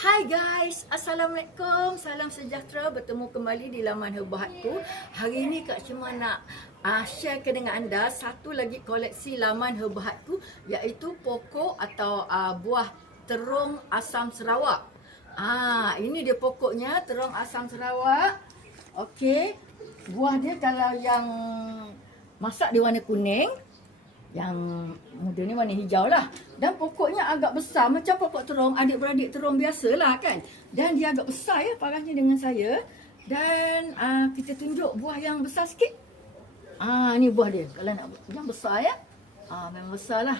Hai guys, Assalamualaikum, salam sejahtera, bertemu kembali di laman Herbahatku. Hari ini Kak Syima nak sharekan dengan anda satu lagi koleksi laman Herbahatku, iaitu pokok atau buah terung asam Sarawak. Ini dia pokoknya, terung asam Sarawak. Okey, buah dia kalau yang masak dia warna kuning, yang muda ni warna hijau lah. Dan pokoknya agak besar macam pokok terung, adik-beradik terung biasalah kan. Dan dia agak besar ya, parasnya dengan saya. Dan kita tunjuk buah yang besar sikit. Ni buah dia. Kalau nak yang besar ya. Memang besar lah.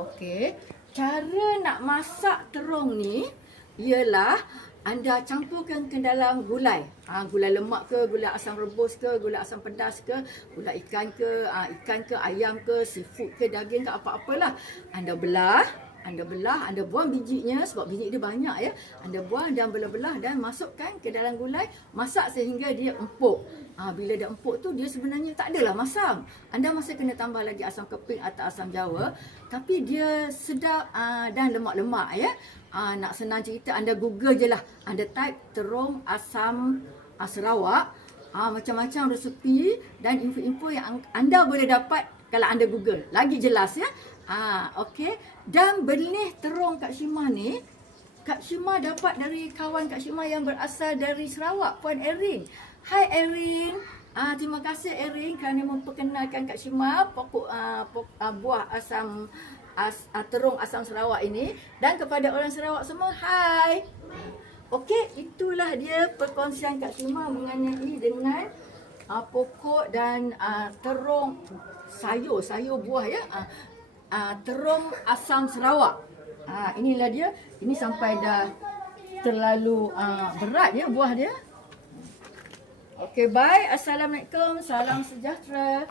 Okey. Cara nak masak terung ni ialah anda campurkan ke dalam gulai. Gulai lemak ke, gulai asam rebus ke, gulai asam pedas ke, gulai ikan ke, ayam ke, seafood ke, daging ke, apa-apalah. Anda belah, anda buang bijinya sebab biji dia banyak ya. Anda buang dan belah-belah dan masukkan ke dalam gulai, masak sehingga dia empuk. Bila dia empuk tu dia sebenarnya tak adalah masam. Anda masih kena tambah lagi asam keping atau asam jawa, tapi dia sedap dan lemak-lemak ya. Nak senang cerita, anda google je lah. Anda type terung asam Sarawak, macam-macam resepi dan info-info yang anda boleh dapat kalau anda google. Lagi jelas ya. Okey. Dan benih terung Kak Syima ni, Kak Syima dapat dari kawan Kak Syima yang berasal dari Sarawak, Puan Erin. Hai Erin. Terima kasih Erin kerana memperkenalkan Kak Syima pokok buah asam terung asam Sarawak ini. Dan kepada orang Sarawak semua, hai. Okey, itulah dia perkongsian Kak Syima mengenai dengan pokok dan terung sayur buah ya. Terung asam Sarawak. Inilah dia. Ini sampai dah terlalu berat ya buah dia. Okey, bye. Assalamualaikum. Salam sejahtera.